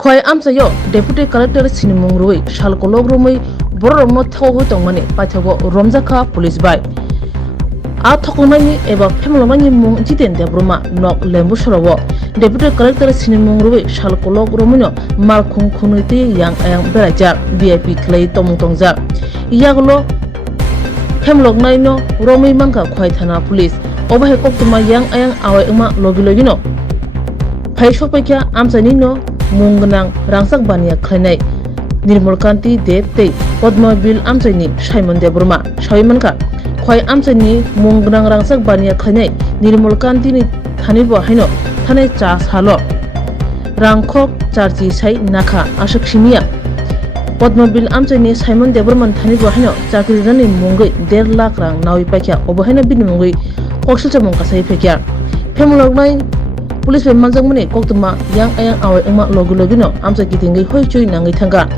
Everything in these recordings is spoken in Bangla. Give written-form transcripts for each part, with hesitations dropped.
Khoi amsayo deputy collector sinimungruwi shalkologrumui borormo thawhu tongmani pathago romjaka police bai a thokonani eba phemlomani mung jiten debruma nok lembu sorowo deputy collector sinimungruwi shalkologrumuno malkhung khunuti yang ayang berajar VIP khlai tomung tongja iyagulo phemloknaino romui mangka khoi thana police obahe koktuma yang ayang awai uma logilogino phaisopekya amsanino mungnang rangsak bania khlainai Nirmal Kanti Dev tei Padmabil amsaini Simon Debruma Saimanka khoi amsaini mungnang rangsak bania khlainai Nirmal Kanti ni thanibo haino thanai cha salo rangkhok charchi sai nakha asakshimiya Padmabil amsaini Simon Debrman thanibo haino chakri rani mungai 1.5 lakh rang nawi pakya obahaina binmungai koksil chamong kasai phekya phemlognai Police pe manjangmani koktuma yang ayang awai engma logilogino amsa kitingai hoichui nangai thanga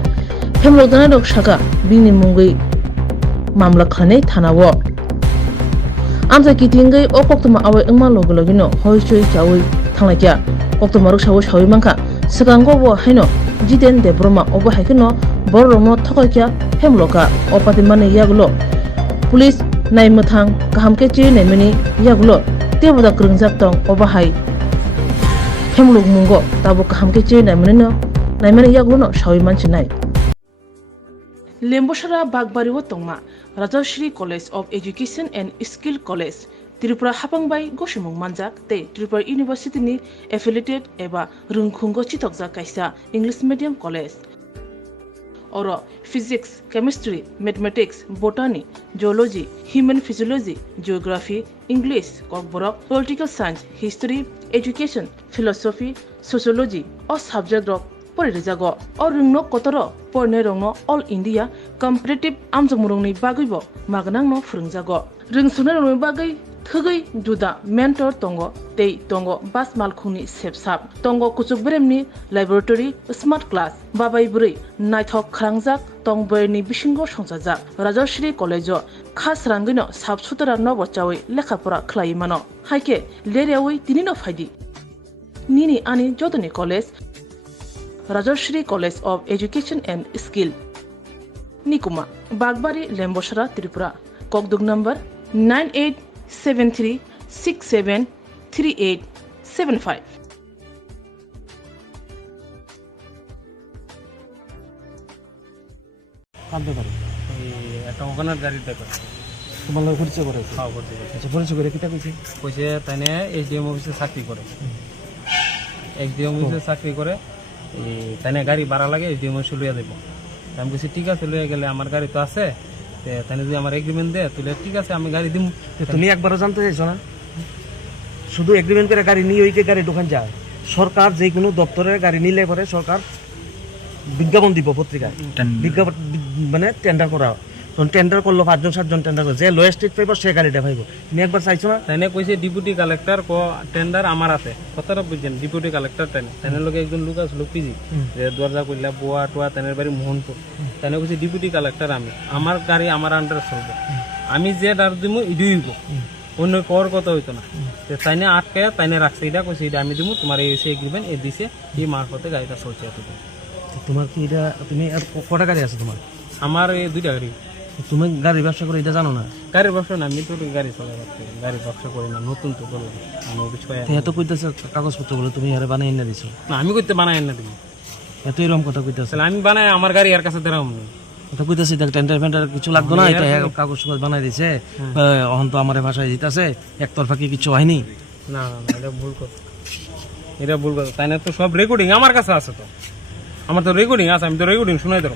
phemlok dana dok saka bini mungai mamla khane thanawo amsa kitingai o koktuma awai engma logilogino hoichui chawi thanglakya koktuma rok sawo sawi mangka sikango bo haino jiten debroma obo haikino borromo thokakya phemloka opati mane yagulo police naimuthang kahamke chi naimani yagulo teboda krungjak tong obo hai Hemluk mungo tabo kahamke che naimane yagluno shawi manchinai Lemboshara Bagbariwo tongma Rajashri College of Education and Skill College Tripura Hapangbai Goshimung Manjak te Tripura University ni affiliated eba rungkhungo chitokja kaisa English medium college Oro physics, chemistry, mathematics, botany, geology, human physiology, geography, English, kokborok, political science, history, education, philosophy, sociology, or subject rock porijago or rungno kotoro porne rongno all India competitive amjamurungni bagibo magnangno phurungjago rungsuna rongni bagai thugai juda mentor tongo tei tongo bas malkhuni sepsap tongo kuchuk bremni laboratory smart class babai buri naithok khrangjak tongboyni bisingo songchajak Rajashri College khas rangino sabsutara nobo chawi lekhapora khlai mano haike leriawi tinino phaidi nini ani jotoni college Rajashri College of Education and Skill Nikuma Bagbari Lemboshara Tripura Kokdug number 9873673875 কাঁদতে পারে একটা ওখানের গাড়ি দেখো তোমার লোক পরিচয় করে খাওয়া করতে করতে আচ্ছা পরিচয় করে কিতা কইছে কইছে তাইনে এইচডিএম অফিসে চাকরি করে এইচডিএম অফিসে চাকরি করে তাইনে গাড়ি ভাড়া লাগে এইচডিএম অফিসে লইয়া দেবো আমি কইছি ঠিক আছে লইয়া গেলে আমার গাড়ি তো আছে তাইনে যদি আমার এগ্রিমেন্ট দেয় তাহলে ঠিক আছে আমি গাড়ি দিব তুমি একবারও জানতে চাইছো না শুধু এগ্রিমেন্ট করে গাড়ি নিয়ে ওইকে গাড়ি দোকান যায় সরকার যে কোনো দপ্তরের গাড়ি নিলে পরে সরকার বিজ্ঞাপন দিব পত্রিকায় বিজ্ঞাপন মানে টেন্ডার করা তখন টেন্ডার করলো 5-7জন টেন্ডার করে যে লোয়েস্ট রেট পাইব সে গাড়িটা পাইব তুমি একবার চাইছো না তাইনে কইছে ডিপুটি কালেক্টর টেন্ডার আমার আছে কথাটা বুঝছেন ডিপুটি কালেক্টর তাইনে লোক একজন লোক আসলো পিজি যে দরজা কইলা বোয়া টোয়া তাইনের বাড়ি মোহনপুর তাইনে কইছে ডিপুটি কালেক্টর আমি আমার গাড়ি আমার আন্ডারে চলবে আমি যে ডার দিমু ইডুই হইব অন্য কর কথা হইতো না তাইনে আটকে তাইনে রাখছে এটা কইছে এটা আমি দিমু তোমার এই এগ্রিমেন্ট এ দিছে এই মারফতে গাড়িটা চলছে এতদিন তোমার কি এটা তুমি আর কটা গাড়ি আছে তোমার আমার এই দুইটা গাড়ি তুমি গাড়ির ব্যবসা করে এটা জানো না গাড়ির ব্যবসা না আমি তো গাড়ি চলাই গাড়ির ব্যবসা করি না নতুন তো করলাম আমি অফিস পাই এত কইতেছে কাগজপত্রগুলো তুমি আরে বানাই এনে দিছো না আমি করতে বানাই না দিবি এত এরকম কথা কইতেছে আমি বানাই আমার গাড়ি আর কাছে দেরাম না কথা কইতেছি দেখ টেন্ডার ফেন্ডার কিছু লাগতো না এটা কাগজ বানাই দিছে এখন তো আমারে ভাষায় দিতেছে একতরফা কি কিছু হয়নি না না এটা ভুল কথা এটা ভুল কথা তাই না তো সব রেকর্ডিং আমার কাছে আছে তো আমার তো রেকর্ডিং আছে আমি তো রেকর্ডিং শুনাই দেব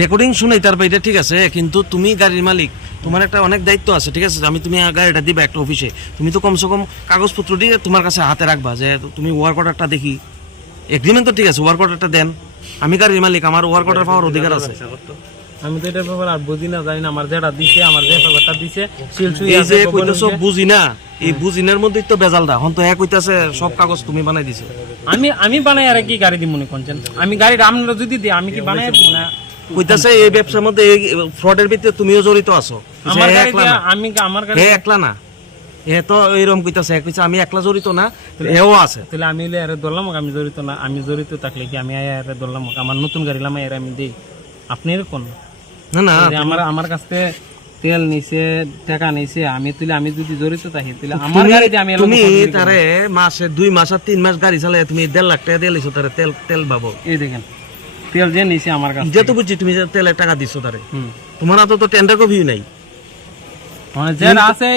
রেকর্ডিং শুনাই তারপর এটা ঠিক আছে কিন্তু তুমি গাড়ির মালিক তোমার একটা অনেক দায়িত্ব আছে ঠিক আছে আমি তুমি গাড়িটা দিবা একটা অফিসে তুমি তো কমসে কম কাগজপত্র দিয়ে তোমার কাছে হাতে রাখবা যে তুমি ওয়ার্ক অর্ডারটা দেখি এগ্রিমেন্ট তো ঠিক আছে ওয়ার্ক অর্ডারটা দেন আমি গাড়ির মালিক আমার ওয়ার্ক অর্ডার পাওয়ার অধিকার আছে আমি তো এটার ব্যাপারে আর বুঝি না জানি না আমার যেটা দিছে আমার যে ব্যাপারটা দিছে সিলসুই এই যে কইতেছো বুঝি না এই বুঝিনার মধ্যেই তো বেজালটা হন তো এক কইতাছে সব কাগজ তুমি বানাই দিছো আমি বানাই আর কি গাড়ি দি মনে করছেন আমি গাড়ি আপনারা যদি দিই আমি কি বানাই না কইতাছে এই ব্যবসার মধ্যে এই ফ্রডের ভিতরে তুমিও জড়িত আছো আমার গাড়ি আমি আমার গাড়ি একলা না এ তো এইরকম কইতাছে কইছে আমি একলা জড়িত না এও আছে তাহলে আমি হইলে আরে ধরলাম আমি জড়িত না, আমি জড়িত থাকলে কি আমি আরে ধরলাম আমার নতুন গাড়ি লাম আরে আমি দিই, আপনি এরকম না না না যে আমার কাছ থেকে তেল নিছে টাকা নিছে, আমি যদি জড়িত থাকি তাহলে আমার গাড়িতে আমি তুমি তারে মাসে 2 মাস আর 3 মাস গাড়ি চালায় তুমি 1.5 লাখ টাকা দিয়ে লিছো তারে তেল বাবু এই দেখেন তেল যে নিছে আমার কাছে যে তো বুঝছি তুমি যে তেলের টাকা দিছো তারে তোমার হাতে তো টেন্ডার কপি নাই, মানে যে আছে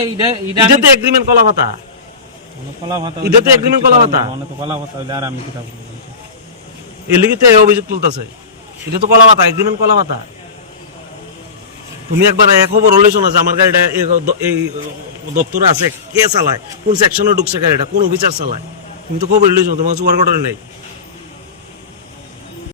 এটা তো এগ্রিমেন্ট কলা ভাতা, কলা ভাতা এটা তো এগ্রিমেন্ট কলা ভাতা, মানে তো কলা ভাতা হইলে আর আমি কি থাকবো এই লিগে তো এই অভিযোগ তুলতাছে, এটা তো কলা ভাতা এগ্রিমেন্ট কলা ভাতা। তুমি একবার এক খবর হলেছো না যে আমার গাড়িটা এই দপ্তরে আছে, কে চালায়, কোন সেকশনে ঢুকছে গাড়িটা, কোন অফিসার চালায়, তুমি তো খবর লইছো, তোমার কাছে ওয়ার নেই।